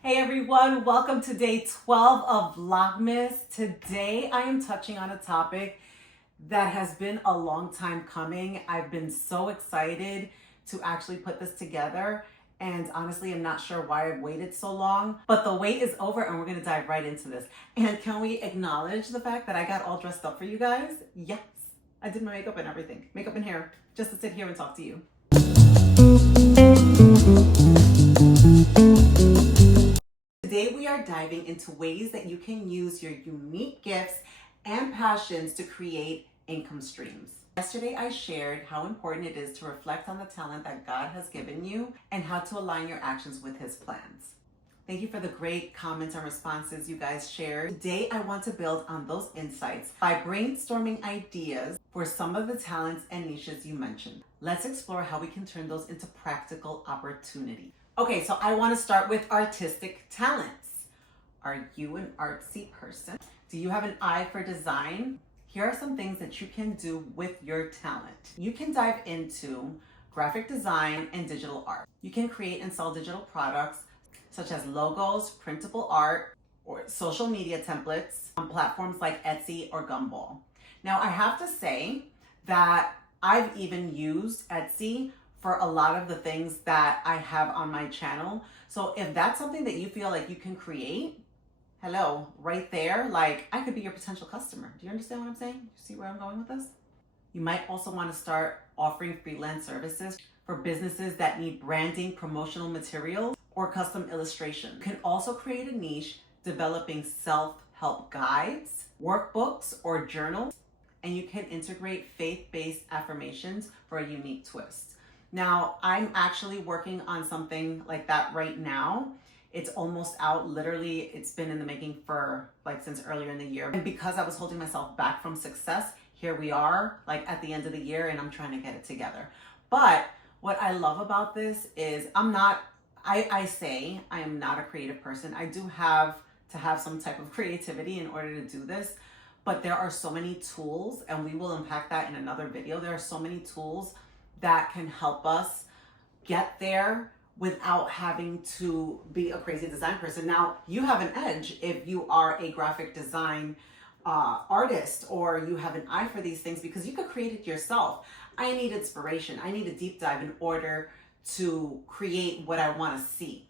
Hey everyone, welcome to day 12 of Vlogmas. Today I am touching on a topic that has been a long time coming. I've been so excited to actually put this together, and honestly I'm not sure why I've waited so long, but the wait is over and we're gonna dive right into this. And can we acknowledge the fact that I got all dressed up for you guys? Yes, I did my makeup and everything, makeup and hair, just to sit here and talk to you. Today we are diving into ways that you can use your unique gifts and passions to create income streams. Yesterday I shared how important it is to reflect on the talent that God has given you and how to align your actions with His plans. Thank you for the great comments and responses you guys shared. Today I want to build on those insights by brainstorming ideas for some of the talents and niches you mentioned. Let's explore how we can turn those into practical opportunities. Okay, so I want to start with artistic talents. Are you an artsy person? Do you have an eye for design? Here are some things that you can do with your talent. You can dive into graphic design and digital art. You can create and sell digital products such as logos, printable art, or social media templates on platforms like Etsy or Gumball. Now, I have to say that I've even used Etsy for a lot of the things that I have on my channel. So if that's something that you feel like you can create, hello, right there, like I could be your potential customer. Do you understand what I'm saying? You see where I'm going with this? You might also want to start offering freelance services for businesses that need branding, promotional materials, or custom illustration. You can also create a niche developing self-help guides, workbooks, or journals, and you can integrate faith-based affirmations for a unique twist. Now, I'm actually working on something like that right now. It's almost out. Literally, it's been in the making for since earlier in the year. And because I was holding myself back from success, here we are, at the end of the year, and I'm trying to get it together. But what I love about this is I say I am not a creative person. I do have to have some type of creativity in order to do this, but there are so many tools, and we will unpack that in another video. There are so many tools that can help us get there without having to be a crazy design person. Now, you have an edge if you are a graphic design artist, or you have an eye for these things, because you could create it yourself. I need inspiration. I need a deep dive in order to create what I want to see.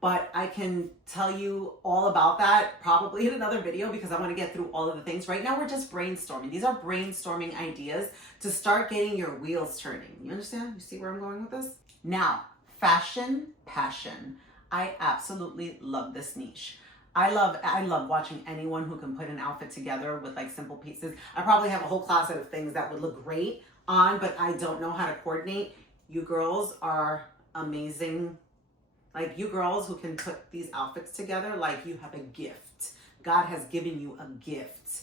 But I can tell you all about that probably in another video, because I want to get through all of the things. Right now, we're just brainstorming. These are brainstorming ideas to start getting your wheels turning. You understand? You see where I'm going with this? Now, fashion passion. I absolutely love this niche. I love watching anyone who can put an outfit together with simple pieces. I probably have a whole closet of things that would look great on, but I don't know how to coordinate. You girls are amazing. You girls who can put these outfits together, you have a gift. God has given you a gift.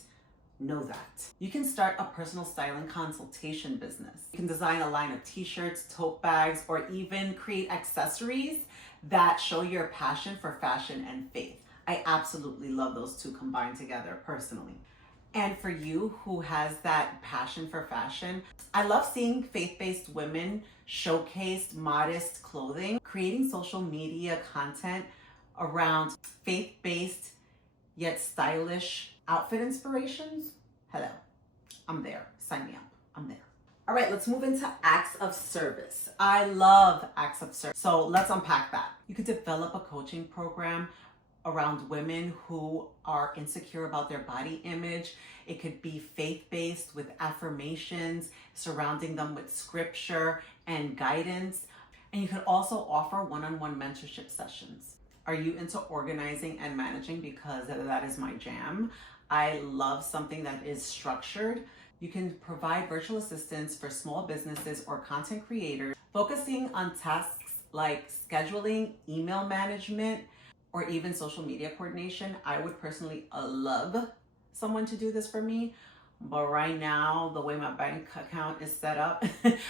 Know that. You can start a personal styling consultation business. You can design a line of t-shirts, tote bags, or even create accessories that show your passion for fashion and faith. I absolutely love those two combined together personally. And for you who has that passion for fashion, I love seeing faith-based women showcase modest clothing, creating social media content around faith-based yet stylish outfit inspirations. Hello, I'm there. Sign me up. I'm there. All right, let's move into acts of service. I love acts of service. So let's unpack that. You could develop a coaching program around women who are insecure about their body image. It could be faith-based with affirmations, surrounding them with scripture and guidance. And you can also offer one-on-one mentorship sessions. Are you into organizing and managing? Because that is my jam. I love something that is structured. You can provide virtual assistance for small businesses or content creators, focusing on tasks like scheduling, email management, or even social media coordination. I would personally love someone to do this for me, but right now, the way my bank account is set up,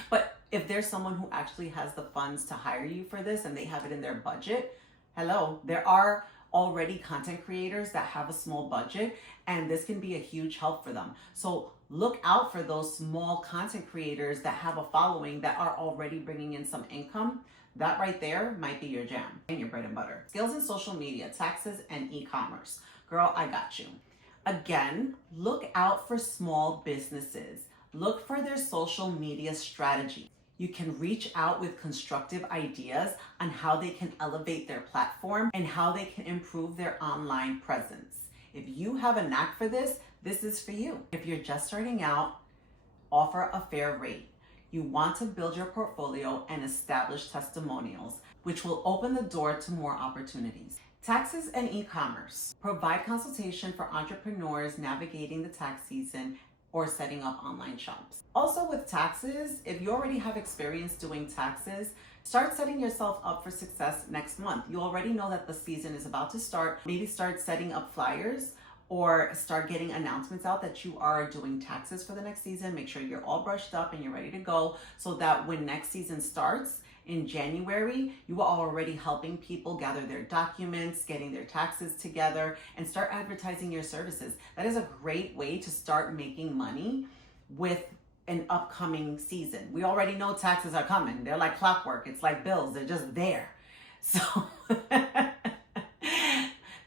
but if there's someone who actually has the funds to hire you for this and they have it in their budget, hello, there are already content creators that have a small budget, and this can be a huge help for them. So look out for those small content creators that have a following that are already bringing in some income. That right there might be your jam and your bread and butter. Skills in social media, taxes, and e-commerce. Girl, I got you. Again, look out for small businesses. Look for their social media strategy. You can reach out with constructive ideas on how they can elevate their platform and how they can improve their online presence. If you have a knack for this, this is for you. If you're just starting out, offer a fair rate. You want to build your portfolio and establish testimonials, which will open the door to more opportunities. Taxes and e-commerce. Provide consultation for entrepreneurs navigating the tax season or setting up online shops. Also with taxes, if you already have experience doing taxes, start setting yourself up for success next month. You already know that the season is about to start. Maybe start setting up flyers or start getting announcements out that you are doing taxes for the next season. Make sure you're all brushed up and you're ready to go so that when next season starts in January, you are already helping people gather their documents, getting their taxes together, and start advertising your services. That is a great way to start making money with an upcoming season. We already know taxes are coming. They're like clockwork. It's like bills. They're just there. So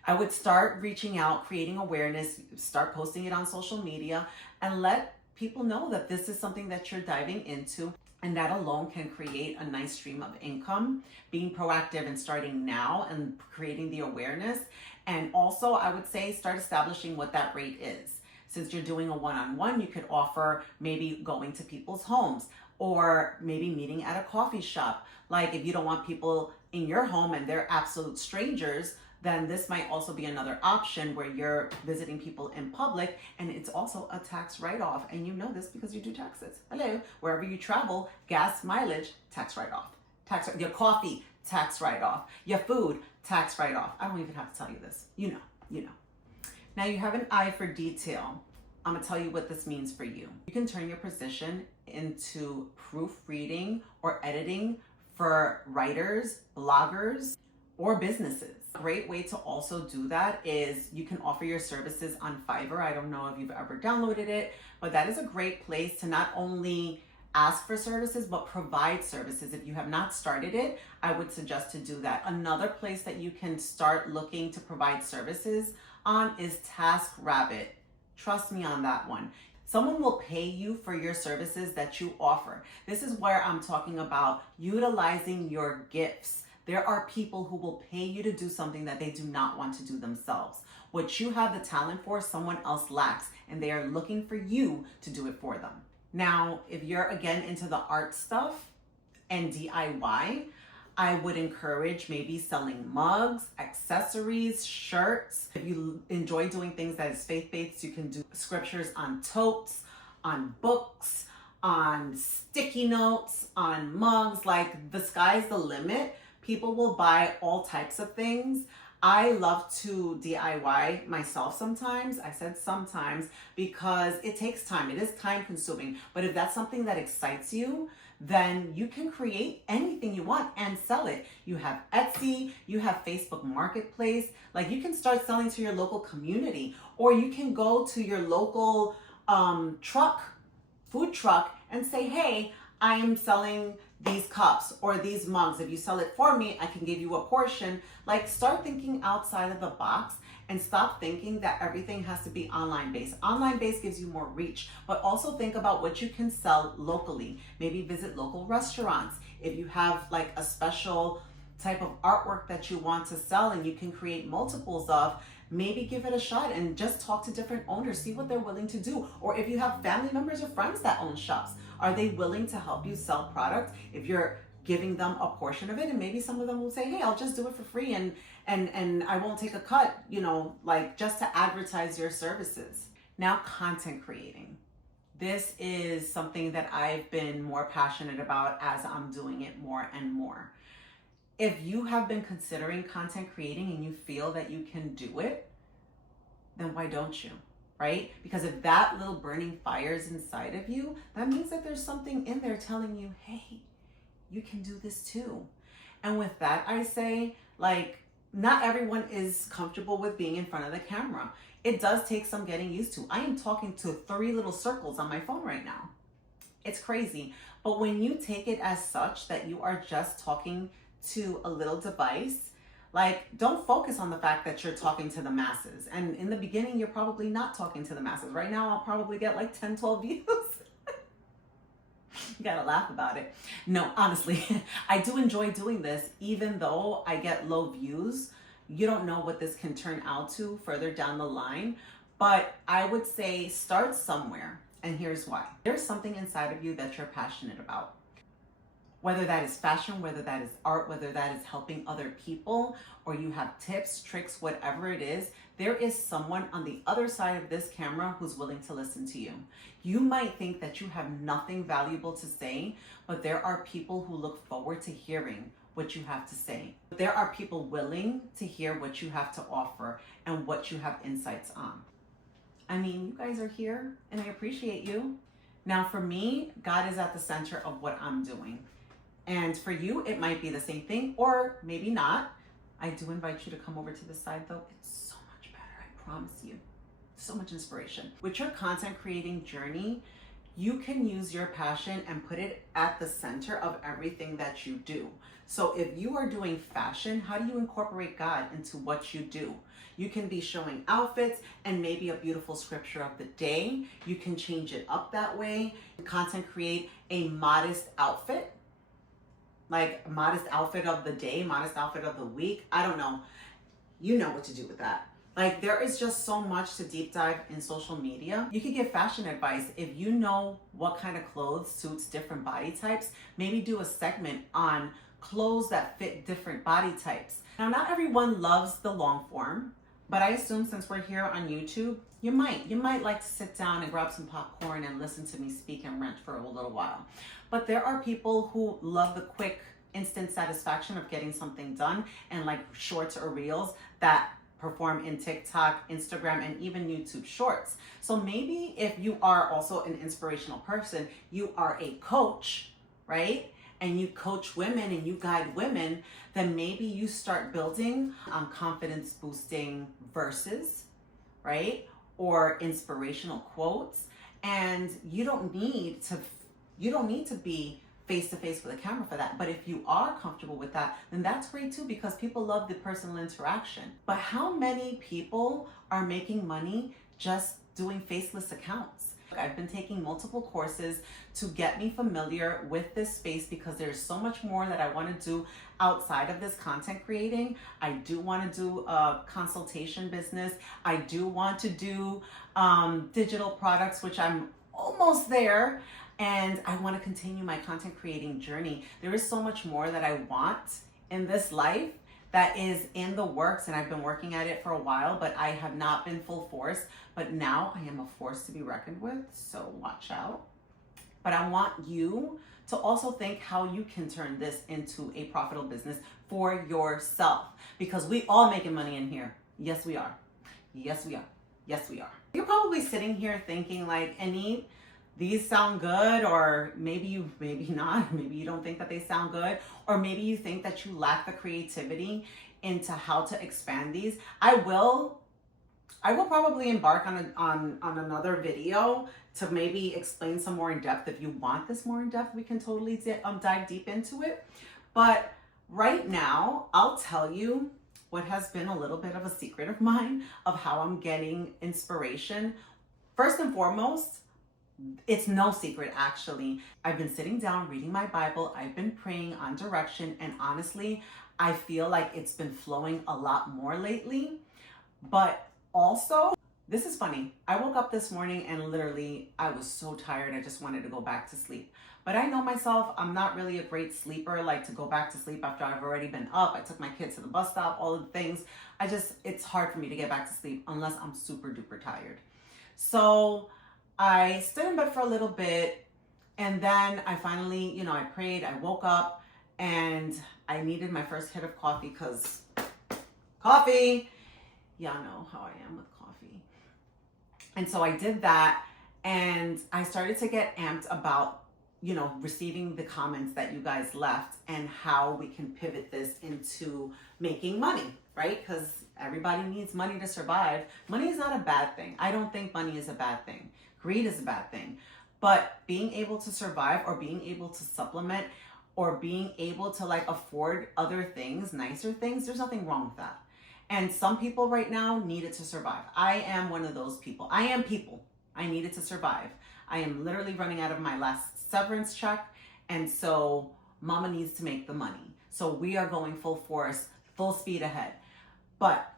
I would start reaching out, creating awareness, start posting it on social media, and let people know that this is something that you're diving into. And that alone can create a nice stream of income, being proactive and starting now and creating the awareness. And also, I would say start establishing what that rate is. Since you're doing a one-on-one, you could offer maybe going to people's homes or maybe meeting at a coffee shop. Like if you don't want people in your home and they're absolute strangers, then this might also be another option where you're visiting people in public and it's also a tax write-off. And you know this because you do taxes. Hello, wherever you travel, gas mileage, tax write-off. Your coffee, tax write-off. Your food, tax write-off. I don't even have to tell you this. You know. Now you have an eye for detail. I'm gonna tell you what this means for you. You can turn your position into proofreading or editing for writers, bloggers, or businesses. A great way to also do that is you can offer your services on Fiverr. I don't know if you've ever downloaded it, but that is a great place to not only ask for services, but provide services. If you have not started it, I would suggest to do that. Another place that you can start looking to provide services on is TaskRabbit. Trust me on that one. Someone will pay you for your services that you offer. This is where I'm talking about utilizing your gifts. There are people who will pay you to do something that they do not want to do themselves. What you have the talent for, someone else lacks, and they are looking for you to do it for them. Now, if you're again into the art stuff and DIY, I would encourage maybe selling mugs, accessories, shirts. If you enjoy doing things that is faith-based, you can do scriptures on totes, on books, on sticky notes, on mugs. Like the sky's the limit. People will buy all types of things. I love to DIY myself sometimes. I said sometimes because it takes time. It is time consuming. But if that's something that excites you, then you can create anything you want and sell it. You have Etsy, you have Facebook Marketplace. Like you can start selling to your local community, or you can go to your local food truck and say, hey, I am selling these cups or these mugs. If you sell it for me, I can give you a portion. Like start thinking outside of the box and stop thinking that everything has to be online based. Online based gives you more reach, but also think about what you can sell locally. Maybe visit local restaurants. If you have like a special type of artwork that you want to sell and you can create multiples of, maybe give it a shot and just talk to different owners, see what they're willing to do. Or if you have family members or friends that own shops, are they willing to help you sell products? If you're giving them a portion of it, and maybe some of them will say, hey, I'll just do it for free and I won't take a cut, like just to advertise your services. Now, content creating. This is something that I've been more passionate about as I'm doing it more and more. If you have been considering content creating and you feel that you can do it, then why don't you? Right? Because if that little burning fire is inside of you, that means that there's something in there telling you, hey, you can do this too. And with that, I say, like, not everyone is comfortable with being in front of the camera. It does take some getting used to. I am talking to 3 little circles on my phone right now. It's crazy. But when you take it as such that you are just talking to a little device, like, don't focus on the fact that you're talking to the masses. And in the beginning, you're probably not talking to the masses. Right now, I'll probably get like 10, 12 views. You gotta laugh about it. No, honestly, I do enjoy doing this, even though I get low views. You don't know what this can turn out to further down the line. But I would say start somewhere. And here's why. There's something inside of you that you're passionate about. Whether that is fashion, whether that is art, whether that is helping other people, or you have tips, tricks, whatever it is, there is someone on the other side of this camera who's willing to listen to you. You might think that you have nothing valuable to say, but there are people who look forward to hearing what you have to say. There are people willing to hear what you have to offer and what you have insights on. I mean, you guys are here and I appreciate you. Now for me, God is at the center of what I'm doing. And for you, it might be the same thing, or maybe not. I do invite you to come over to this side though. It's so much better, I promise you. So much inspiration. With your content creating journey, you can use your passion and put it at the center of everything that you do. So if you are doing fashion, how do you incorporate God into what you do? You can be showing outfits and maybe a beautiful scripture of the day. You can change it up that way. Content create a modest outfit, like modest outfit of the day, modest outfit of the week. I don't know. You know what to do with that. Like, there is just so much to deep dive in social media. You could give fashion advice if you know what kind of clothes suits different body types. Maybe do a segment on clothes that fit different body types. Now, not everyone loves the long form, but I assume since we're here on YouTube, you might like to sit down and grab some popcorn and listen to me speak and rant for a little while. But there are people who love the quick, instant satisfaction of getting something done, and like shorts or reels that perform in TikTok, Instagram, and even YouTube Shorts. So maybe if you are also an inspirational person, you are a coach, right? And you coach women and you guide women, then maybe you start building confidence boosting verses, right? Or inspirational quotes. And you don't need to be face to face with a camera for that. But if you are comfortable with that, then that's great too, because people love the personal interaction. But how many people are making money just doing faceless accounts? I've been taking multiple courses to get me familiar with this space, because there's so much more that I want to do outside of this content creating. I do want to do a consultation business. I do want to do digital products, which I'm almost there. And I want to continue my content creating journey. There is so much more that I want in this life that is in the works, and I've been working at it for a while, but I have not been full force. But now I am a force to be reckoned with, so watch out. But I want you to also think how you can turn this into a profitable business for yourself, because we all making money in here. Yes, we are. Yes, we are. Yes, we are. You're probably sitting here thinking like, Anit, these sound good, or maybe not. Maybe you don't think that they sound good, or maybe you think that you lack the creativity into how to expand these. I will probably embark on another video to maybe explain some more in depth. If you want this more in depth, we can totally dive deep into it. But right now, I'll tell you what has been a little bit of a secret of mine of how I'm getting inspiration. First and foremost, it's no secret actually. I've been sitting down reading my Bible. I've been praying on direction, and honestly, I feel like it's been flowing a lot more lately. But also, this is funny. I woke up this morning and literally I was so tired. I just wanted to go back to sleep. But I know myself, I'm not really a great sleeper, like to go back to sleep after I've already been up. I took my kids to the bus stop, all of the things. It's hard for me to get back to sleep unless I'm super duper tired. So I stood in bed for a little bit, and then I finally, I prayed, I woke up, and I needed my first hit of coffee, because coffee, y'all know how I am with coffee. And so I did that, and I started to get amped about, receiving the comments that you guys left and how we can pivot this into making money, right? Because everybody needs money to survive. Money is not a bad thing. I don't think money is a bad thing. Greed is a bad thing. But being able to survive or being able to supplement or being able to like afford other things, nicer things, there's nothing wrong with that. And some people right now need it to survive. I am one of those people. I am people. I need it to survive. I am literally running out of my last severance check. And so mama needs to make the money. So we are going full force, full speed ahead. But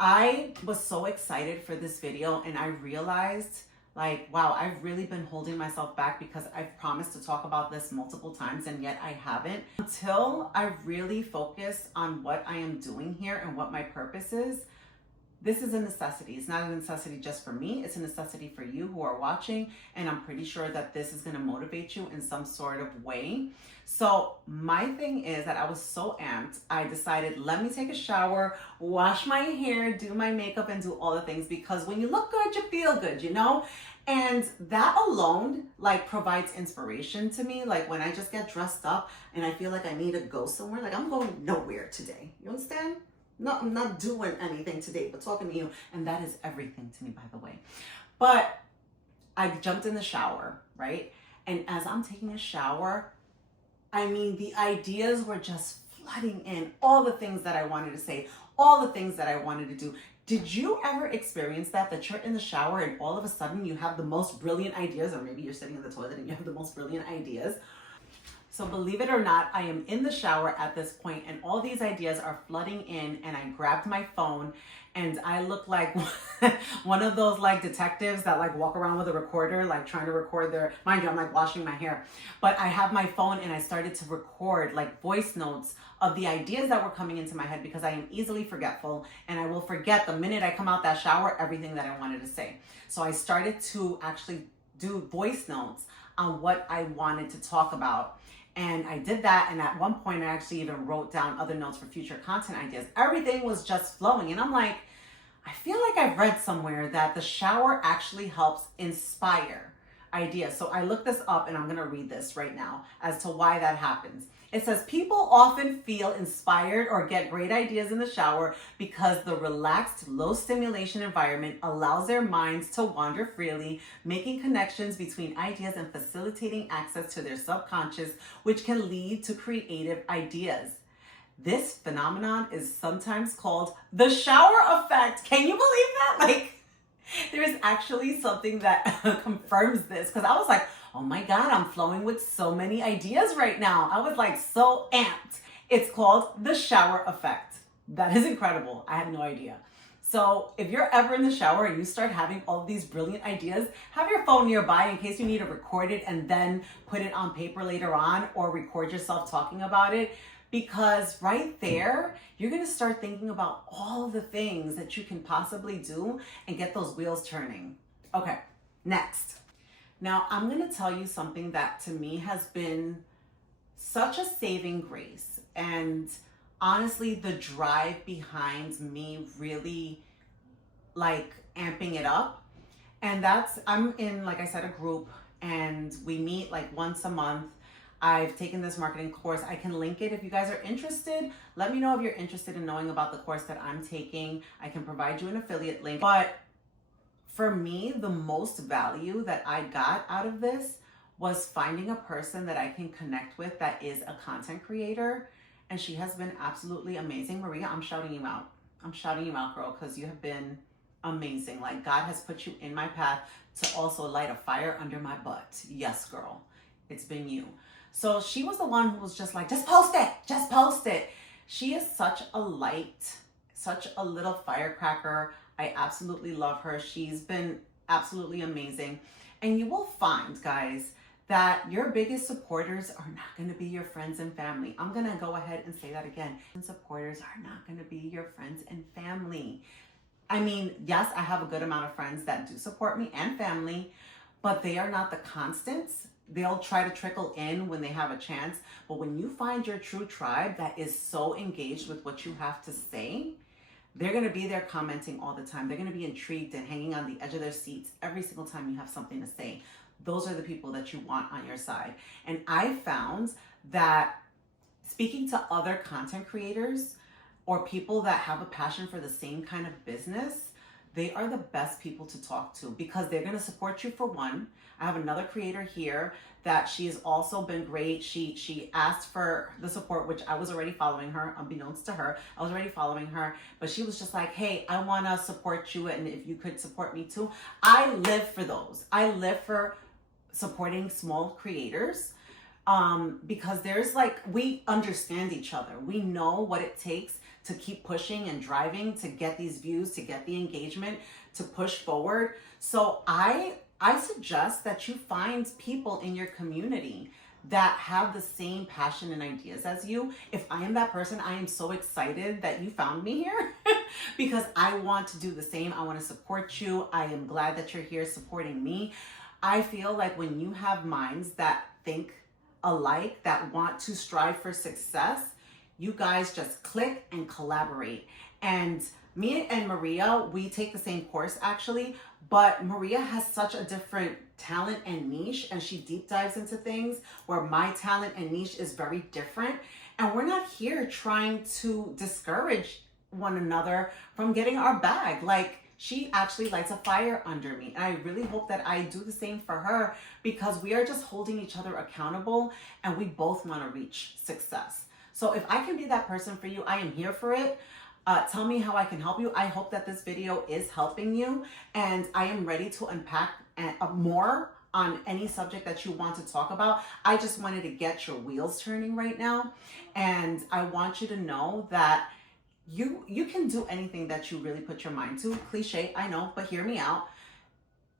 I was so excited for this video, and I realized like, wow, I've really been holding myself back because I've promised to talk about this multiple times and yet I haven't. Until I really focus on what I am doing here and what my purpose is, this is a necessity. It's not a necessity just for me. It's a necessity for you who are watching. And I'm pretty sure that this is going to motivate you in some sort of way. So my thing is that I was so amped. I decided, let me take a shower, wash my hair, do my makeup, and do all the things, because when you look good, you feel good, you know? And that alone like provides inspiration to me. Like when I just get dressed up and I feel like I need to go somewhere, like I'm going nowhere today. You understand? No, I'm not doing anything today but talking to you. And that is everything to me, by the way. But I jumped in the shower, right? And as I'm taking a shower, I mean, the ideas were just flooding in. All the things that I wanted to say, all the things that I wanted to do. Did you ever experience that you're in the shower and all of a sudden you have the most brilliant ideas, or maybe you're sitting in the toilet and you have the most brilliant ideas? So believe it or not, I am in the shower at this point and all these ideas are flooding in, and I grabbed my phone and I look like one of those like detectives that like walk around with a recorder, like trying to record their, mind you, I'm like washing my hair, but I have my phone and I started to record like voice notes of the ideas that were coming into my head, because I am easily forgetful and I will forget the minute I come out that shower, everything that I wanted to say. So I started to actually do voice notes on what I wanted to talk about. And I did that, and at one point I actually even wrote down other notes for future content ideas. Everything was just flowing, and I'm like, I feel like I've read somewhere that the shower actually helps inspire ideas. So I looked this up, and I'm gonna read this right now as to why that happens. It says, people often feel inspired or get great ideas in the shower because the relaxed, low stimulation environment allows their minds to wander freely, making connections between ideas and facilitating access to their subconscious, which can lead to creative ideas. This phenomenon is sometimes called the shower effect. Can you believe that? Like, there is actually something that confirms this, because I was like, oh my God, I'm flowing with so many ideas right now. I was like so amped. It's called the shower effect. That is incredible. I had no idea. So if you're ever in the shower and you start having all of these brilliant ideas, have your phone nearby in case you need to record it and then put it on paper later on, or record yourself talking about it. Because right there, you're gonna start thinking about all the things that you can possibly do and get those wheels turning. Okay, next. Now I'm gonna tell you something that to me has been such a saving grace, and honestly, the drive behind me really like amping it up. And that's, I'm in, like I said, a group, and we meet like once a month. I've taken this marketing course. I can link it if you guys are interested. Let me know if you're interested in knowing about the course that I'm taking. I can provide you an affiliate link. But for me, the most value that I got out of this was finding a person that I can connect with that is a content creator. And she has been absolutely amazing. Maria, I'm shouting you out. I'm shouting you out, girl, because you have been amazing. Like, God has put you in my path to also light a fire under my butt. Yes, girl, it's been you. So she was the one who was just like, just post it, just post it. She is such a light, such a little firecracker. I absolutely love her. She's been absolutely amazing. And you will find, guys, that your biggest supporters are not going to be your friends and family. I'm going to go ahead and say that again. Supporters are not going to be your friends and family. I mean, yes, I have a good amount of friends that do support me and family, but they are not the constants. They'll try to trickle in when they have a chance. But when you find your true tribe that is so engaged with what you have to say, they're going to be there commenting all the time. They're going to be intrigued and hanging on the edge of their seats every single time you have something to say. Those are the people that you want on your side. And I found that speaking to other content creators or people that have a passion for the same kind of business, they are the best people to talk to because they're going to support you for one. I have another creator here that she has also been great. She asked for the support, which I was already following her, unbeknownst to her. I was already following her, but she was just like, hey, I want to support you, and if you could support me too. I live for those. I live for supporting small creators, because there's like, we understand each other. We know what it takes to keep pushing and driving to get these views, to get the engagement, to push forward. So I suggest that you find people in your community that have the same passion and ideas as you. If I am that person, I am so excited that you found me here because I want to do the same. I want to support you. I am glad that you're here supporting me. I feel like when you have minds that think alike, that want to strive for success, you guys just click and collaborate. And me and Maria, we take the same course actually, but Maria has such a different talent and niche, and she deep dives into things where my talent and niche is very different. And we're not here trying to discourage one another from getting our bag. Like, she actually lights a fire under me. And I really hope that I do the same for her because we are just holding each other accountable and we both want to reach success. So if I can be that person for you, I am here for it. Tell me how I can help you. I hope that this video is helping you, and I am ready to unpack more on any subject that you want to talk about. I just wanted to get your wheels turning right now. And I want you to know that you can do anything that you really put your mind to. Cliche, I know, but hear me out.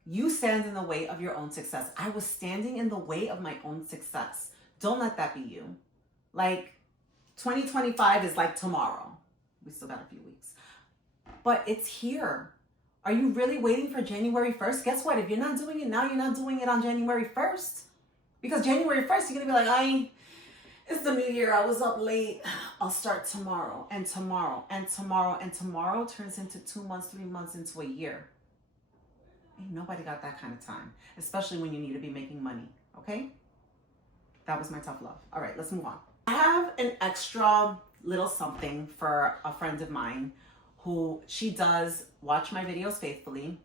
You stand in the way of your own success. I was standing in the way of my own success. Don't let that be you. Like, 2025 is like tomorrow. We still got a few weeks, but it's here. Are you really waiting for January 1st? Guess what? If you're not doing it now, you're not doing it on January 1st, because January 1st, you're going to be like, it's the new year. I was up late. I'll start tomorrow, and tomorrow, and tomorrow, and tomorrow turns into 2 months, 3 months, into a year. Ain't nobody got that kind of time, especially when you need to be making money. Okay. That was my tough love. All right, let's move on. I have an extra little something for a friend of mine who, she does watch my videos faithfully,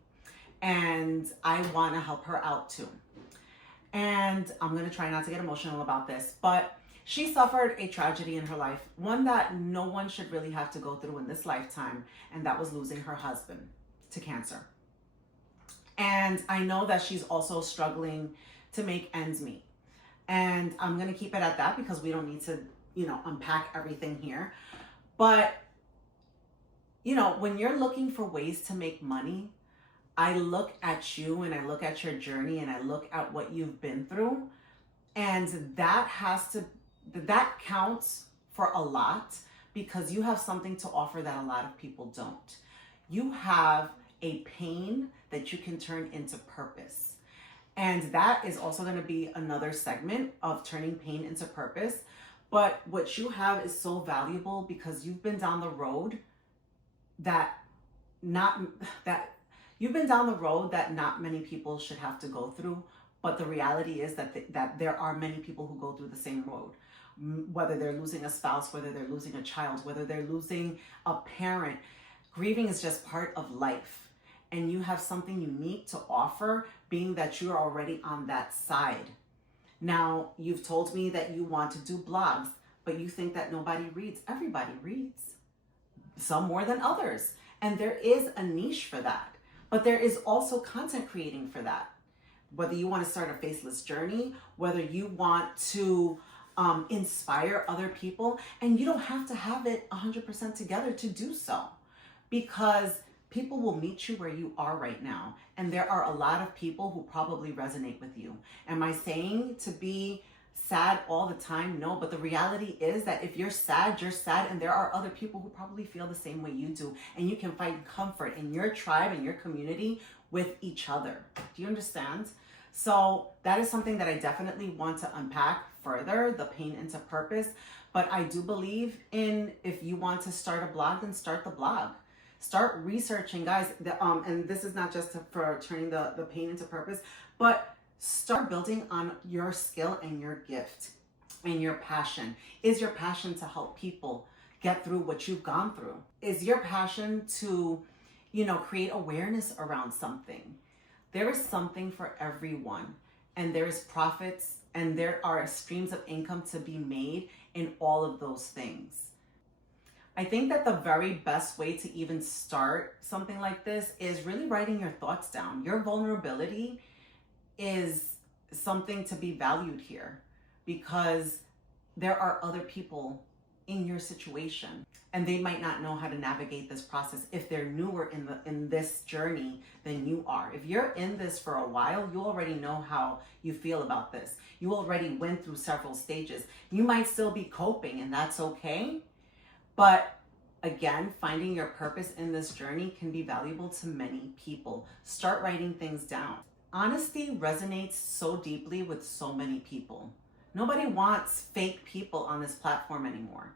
and I want to help her out too. And I'm going to try not to get emotional about this, but she suffered a tragedy in her life, one that no one should really have to go through in this lifetime, and that was losing her husband to cancer. And I know that she's also struggling to make ends meet. And I'm going to keep it at that because we don't need to, unpack everything here. But, when you're looking for ways to make money, I look at you and I look at your journey and I look at what you've been through. And that counts for a lot because you have something to offer that a lot of people don't. You have a pain that you can turn into purpose. And that is also going to be another segment of turning pain into purpose. But what you have is so valuable because you've been down the road that not many people should have to go through. But the reality is that there are many people who go through the same road, whether they're losing a spouse, whether they're losing a child, whether they're losing a parent. Grieving is just part of life. And you have something unique to offer, being that you're already on that side. Now, you've told me that you want to do blogs, but you think that nobody reads. Everybody reads, some more than others. And there is a niche for that. But there is also content creating for that. Whether you want to start a faceless journey, whether you want to inspire other people, and you don't have to have it 100% together to do so, because people will meet you where you are right now. And there are a lot of people who probably resonate with you. Am I saying to be sad all the time? No, but the reality is that if you're sad, and there are other people who probably feel the same way you do. And you can find comfort in your tribe and your community with each other. Do you understand? So that is something that I definitely want to unpack further, the pain into purpose. But I do believe in, if you want to start a blog, then start the blog. Start researching, guys. And this is not just for turning the pain into purpose, but start building on your skill and your gift and your passion. Is your passion to help people get through what you've gone through? Is your passion to create awareness around something. There is something for everyone, and there's profits and there are streams of income to be made in all of those things. I think that the very best way to even start something like this is really writing your thoughts down. Your vulnerability is something to be valued here, because there are other people in your situation and they might not know how to navigate this process if they're newer in this journey than you are. If you're in this for a while, you already know how you feel about this. You already went through several stages. You might still be coping, and that's okay. But again, finding your purpose in this journey can be valuable to many people. Start writing things down. Honesty resonates so deeply with so many people. Nobody wants fake people on this platform anymore,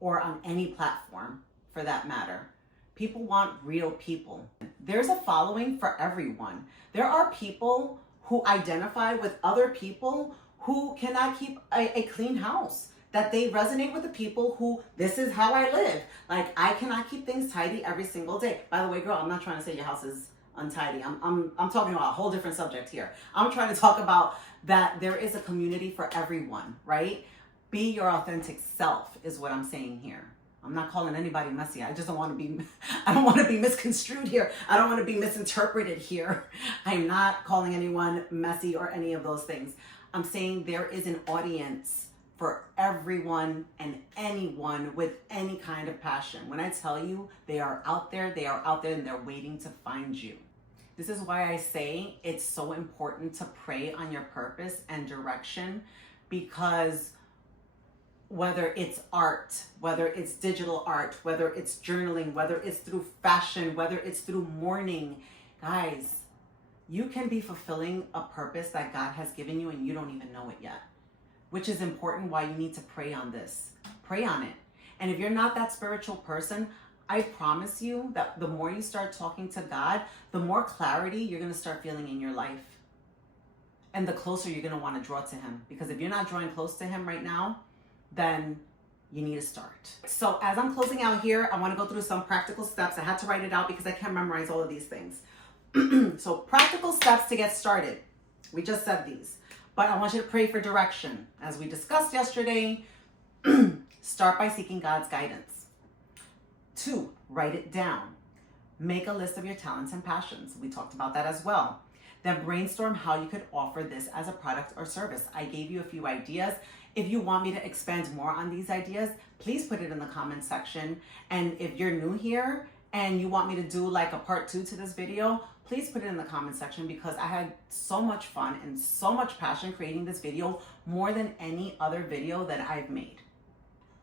or on any platform for that matter. People want real people. There's a following for everyone. There are people who identify with other people who cannot keep a clean house, that they resonate with the people who, this is how I live. Like, I cannot keep things tidy every single day. By the way, girl, I'm not trying to say your house is untidy. I'm talking about a whole different subject here. I'm trying to talk about that there is a community for everyone, right? Be your authentic self is what I'm saying here. I'm not calling anybody messy. I just don't want to be, I don't want to be misconstrued here. I don't want to be misinterpreted here. I'm not calling anyone messy or any of those things. I'm saying there is an audience for everyone and anyone with any kind of passion. When I tell you they are out there and they're waiting to find you. This is why I say it's so important to pray on your purpose and direction, because whether it's art, whether it's digital art, whether it's journaling, whether it's through fashion, whether it's through mourning, guys, you can be fulfilling a purpose that God has given you and you don't even know it yet, which is important why you need to pray on this. Pray on it. And if you're not that spiritual person, I promise you that the more you start talking to God, the more clarity you're going to start feeling in your life. And the closer you're going to want to draw to him. Because if you're not drawing close to him right now, then you need to start. So as I'm closing out here, I want to go through some practical steps. I had to write it out because I can't memorize all of these things. So practical steps to get started. We just said these. But I want you to pray for direction. As we discussed yesterday, start by seeking God's guidance. 2, write it down. Make a list of your talents and passions. We talked about that as well. Then brainstorm how you could offer this as a product or service. I gave you a few ideas. If you want me to expand more on these ideas, please put it in the comment section. And if you're new here and you want me to do like a part 2 to this video, please put it in the comment section, because I had so much fun and so much passion creating this video, more than any other video that I've made.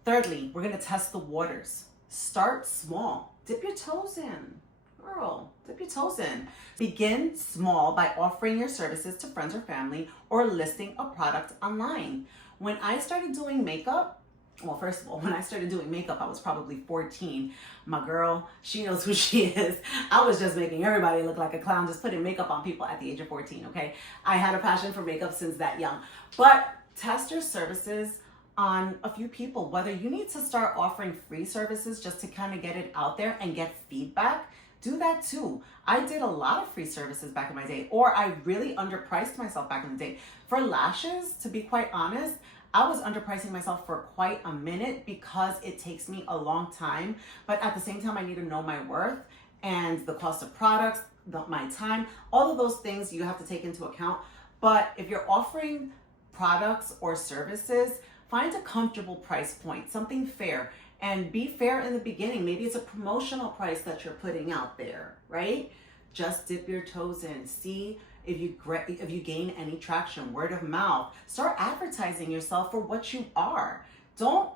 Thirdly, we're going to test the waters. Start small. Dip your toes in. Girl, dip your toes in. Begin small by offering your services to friends or family, or listing a product online. When I started doing makeup, well, first of all, when I started doing makeup, I was probably 14. My girl, she knows who she is. I was just making everybody look like a clown, just putting makeup on people at the age of 14, okay? I had a passion for makeup since that young. But test your services on a few people. Whether you need to start offering free services just to kind of get it out there and get feedback, do that too. I did a lot of free services back in my day, or I really underpriced myself back in the day. For lashes, to be quite honest, I was underpricing myself for quite a minute because it takes me a long time. But at the same time, I need to know my worth and the cost of products, my time, all of those things you have to take into account. But if you're offering products or services, find a comfortable price point, something fair, and be fair in the beginning. Maybe it's a promotional price that you're putting out there, right? Just dip your toes in. See if you gain any traction, word of mouth. Start advertising yourself for what you are. Don't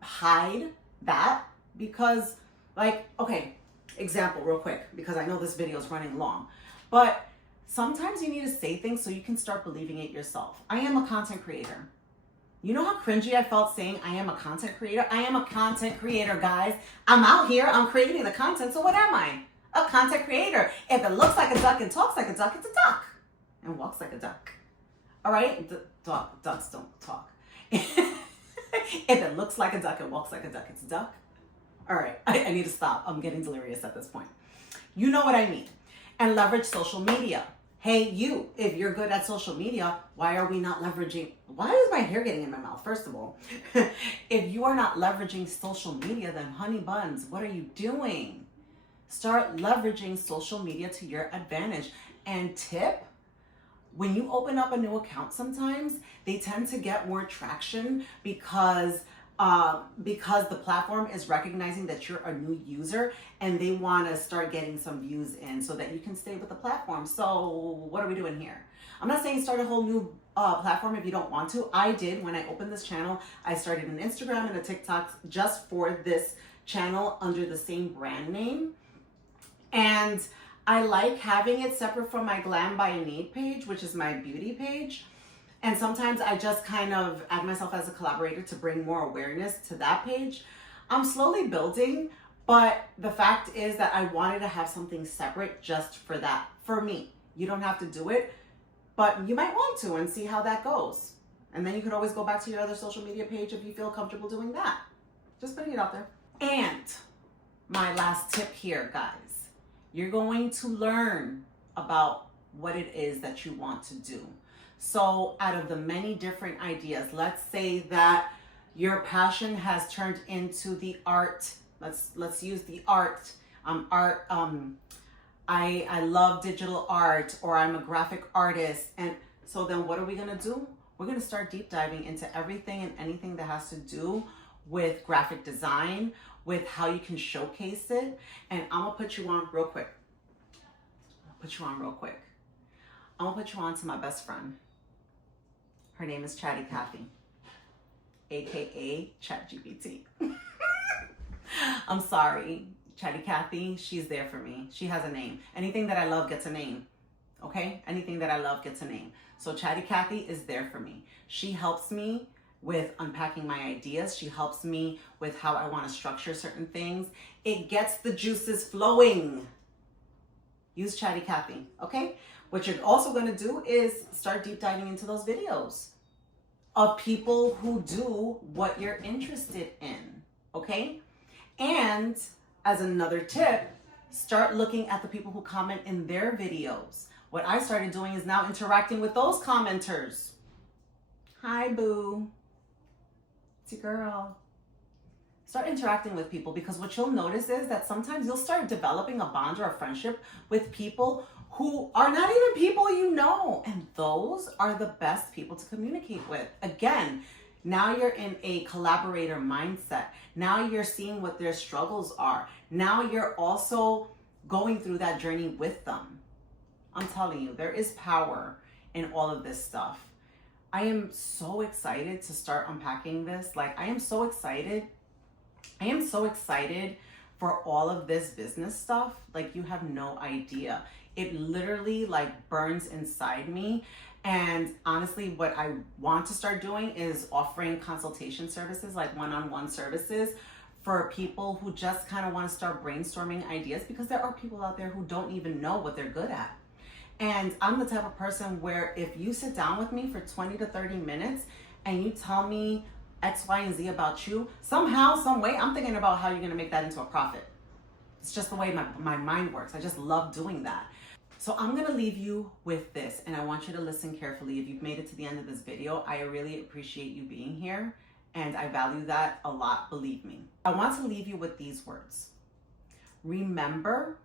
hide that, because okay, example real quick, because I know this video is running long, but sometimes you need to say things so you can start believing it yourself. I am a content creator. You know how cringy I felt saying I am a content creator? I am a content creator, guys. I'm out here, I'm creating the content, so what am I? A content creator. If it looks like a duck and talks like a duck, it's a duck. And walks like a duck. All right? Ducks don't talk. If it looks like a duck and walks like a duck, it's a duck. All right, I need to stop. I'm getting delirious at this point. You know what I mean. And leverage social media. Hey, you, if you're good at social media, why are we not leveraging? Why is my hair getting in my mouth, first of all? If you are not leveraging social media, then honey buns, what are you doing? Start leveraging social media to your advantage. And tip, when you open up a new account sometimes, they tend to get more traction because the platform is recognizing that you're a new user and they want to start getting some views in so that you can stay with the platform. So what are we doing here? I'm not saying start a whole new platform if you don't want to. I did when I opened this channel. I started an Instagram and a TikTok just for this channel under the same brand name. And I like having it separate from my Glam by Need page, which is my beauty page. And sometimes I just kind of add myself as a collaborator to bring more awareness to that page. I'm slowly building, but the fact is that I wanted to have something separate just for that, for me. You don't have to do it, but you might want to and see how that goes. And then you could always go back to your other social media page if you feel comfortable doing that. Just putting it out there. And my last tip here, guys, you're going to learn about what it is that you want to do. So out of the many different ideas, let's say that your passion has turned into the art. Let's use the art. I love digital art, or I'm a graphic artist. And so then what are we gonna do? We're gonna start deep diving into everything and anything that has to do with graphic design, with how you can showcase it. And I'm gonna put you on real quick. I'm gonna put you on to my best friend. Her name is Chatty Cathy, AKA ChatGPT. I'm sorry, Chatty Cathy, she's there for me. She has a name. Anything that I love gets a name, okay? Anything that I love gets a name. So Chatty Cathy is there for me. She helps me with unpacking my ideas. She helps me with how I want to structure certain things. It gets the juices flowing. Use Chatty Cathy, okay? What you're also gonna do is start deep diving into those videos of people who do what you're interested in, okay? And as another tip, start looking at the people who comment in their videos. What I started doing is now interacting with those commenters. Hi, boo. It's your girl. Start interacting with people, because what you'll notice is that sometimes you'll start developing a bond or a friendship with people who are not even people you know. And those are the best people to communicate with. Again, now you're in a collaborator mindset. Now you're seeing what their struggles are. Now you're also going through that journey with them. I'm telling you, there is power in all of this stuff. I am so excited to start unpacking this. Like, I am so excited for all of this business stuff. Like, you have no idea. It literally like burns inside me. And honestly, what I want to start doing is offering consultation services, like one-on-one services for people who just kind of want to start brainstorming ideas, because there are people out there who don't even know what they're good at. And I'm the type of person where if you sit down with me for 20 to 30 minutes and you tell me X, Y, and Z about you, somehow, some way, I'm thinking about how you're going to make that into a profit. It's just the way my mind works. I just love doing that. So I'm going to leave you with this, and I want you to listen carefully. If you've made it to the end of this video, I really appreciate you being here, and I value that a lot, believe me. I want to leave you with these words. Remember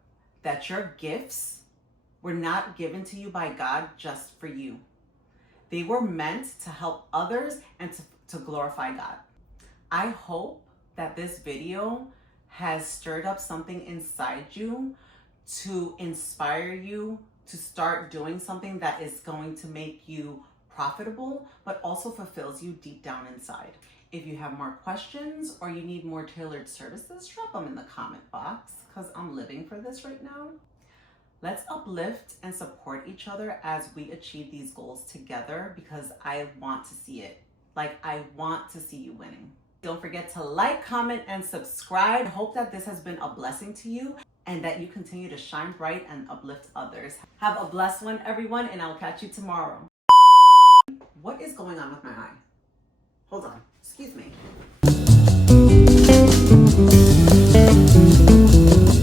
that your gifts were not given to you by God just for you. They were meant to help others and to glorify God. I hope that this video has stirred up something inside you to inspire you to start doing something that is going to make you profitable, but also fulfills you deep down inside. If you have more questions or you need more tailored services, drop them in the comment box, because I'm living for this right now. Let's uplift and support each other as we achieve these goals together, because I want to see it. Like, I want to see you winning. Don't forget to like, comment, and subscribe. Hope that this has been a blessing to you and that you continue to shine bright and uplift others. Have a blessed one, everyone, and I'll catch you tomorrow. What is going on with my eye? Hold on, excuse me.